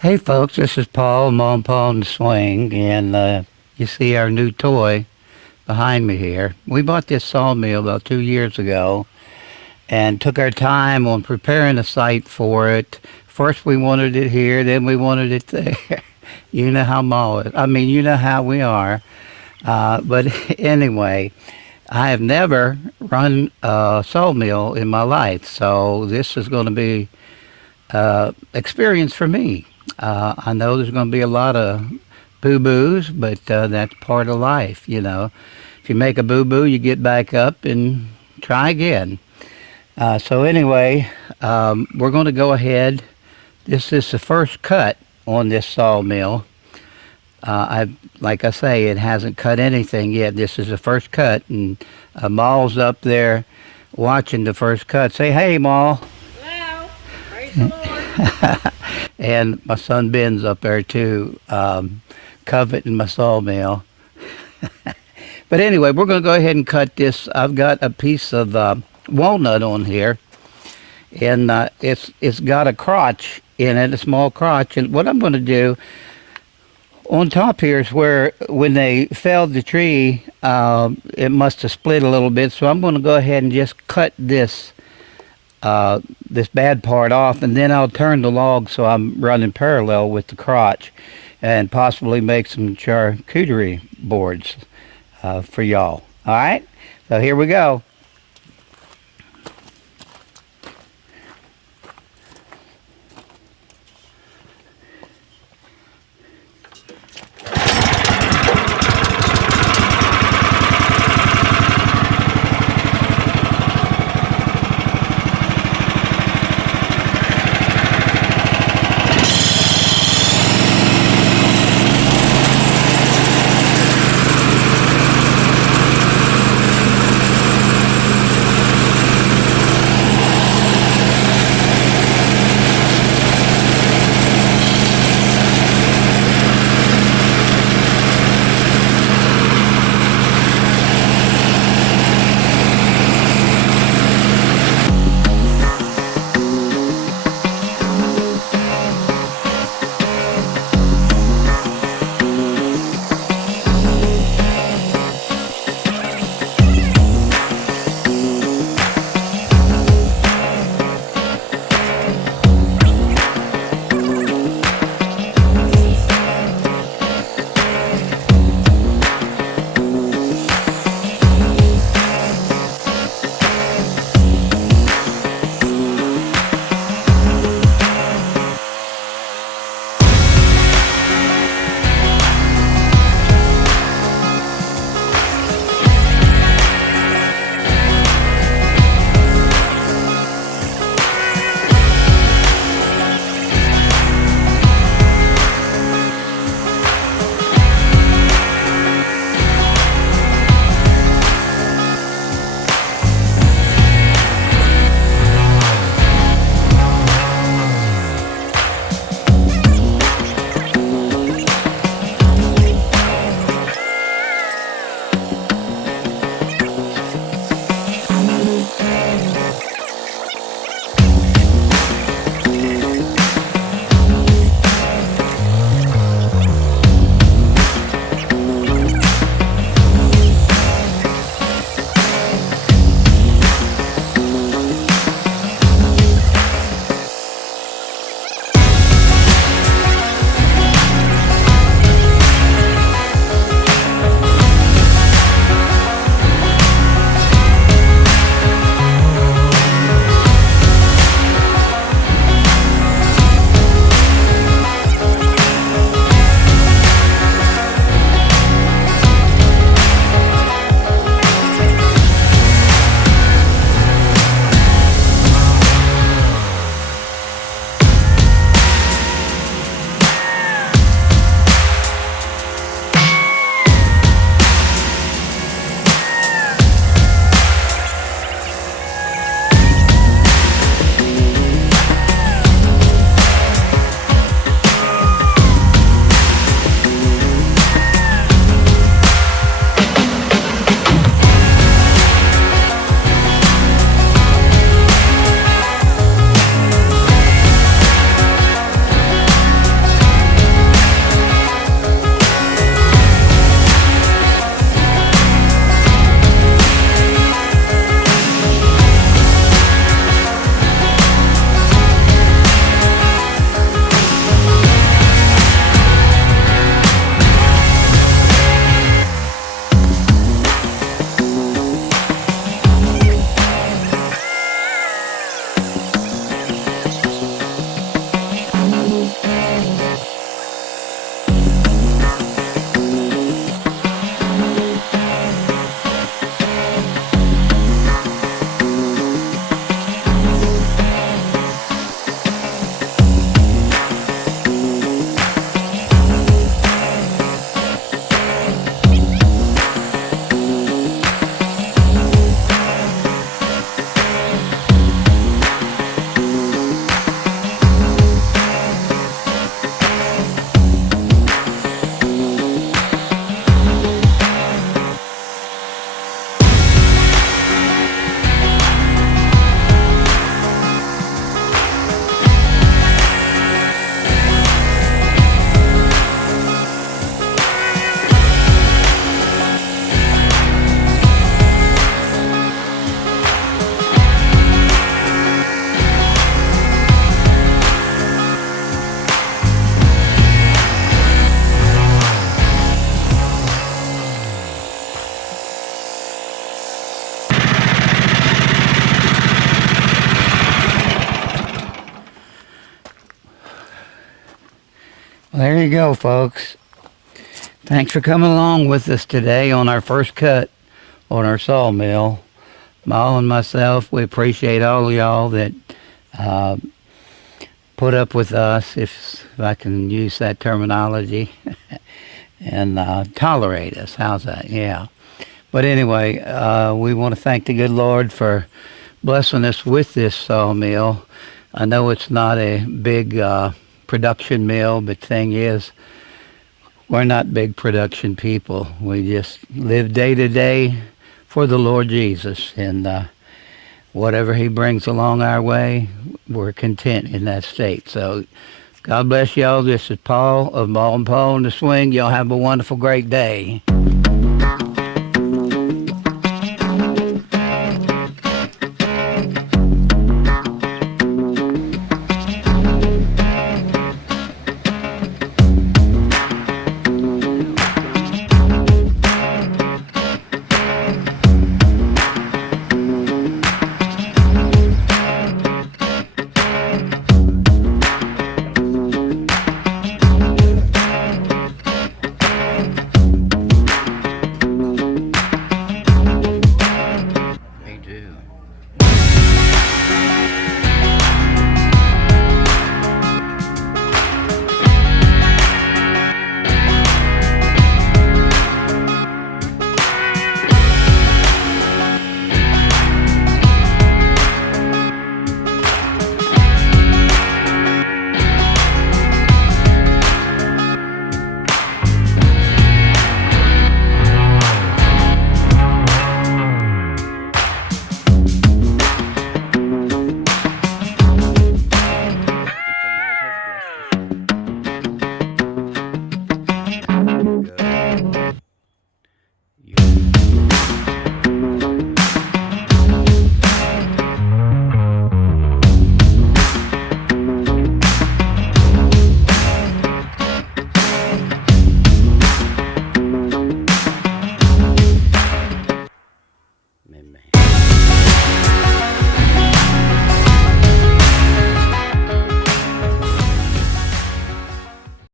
Hey folks, this is Paul, Maw Paw and Swing, and you see our new toy behind me here. We bought this sawmill about 2 years ago and took our time on preparing a site for it. First we wanted it here, then we wanted it there. You know how Maw is. I mean, you know how we are. But anyway, I have never run a sawmill in my life, so this is going to be experience for me. I know there's going to be a lot of boo-boos, but that's part of life, you know. If you make a boo-boo, you get back up and try again. So anyway, we're going to go ahead. This is the first cut on this sawmill. Like I say, it hasn't cut anything yet. This is the first cut, and Maul's up there watching the first cut. Say, hey, Maul. Hello. Praise the Lord. And my son Ben's up there too, coveting my sawmill. But anyway, we're going to go ahead and cut this. I've got a piece of walnut on here, and it's got a crotch in it, a small crotch. And what I'm going to do on top here is where when they felled the tree, it must have split a little bit. So I'm going to go ahead and just cut this bad part off, and then I'll turn the log so I'm running parallel with the crotch, and possibly make some charcuterie boards for y'all. All right, so here we go. There you go, folks. Thanks for coming along with us today on our first cut on our sawmill. Maw and myself, we appreciate all of y'all that uh, put up with us, if I can use that terminology, and tolerate us. How's that? Yeah. But anyway, we want to thank the good Lord for blessing us with this sawmill. I know it's not a big production mill, but thing is, we're not big production people. We just live day to day for the Lord Jesus, and whatever He brings along our way, we're content in that state. So, God bless y'all. This is Paul of Maw Paw and the Swing. Y'all have a wonderful, great day.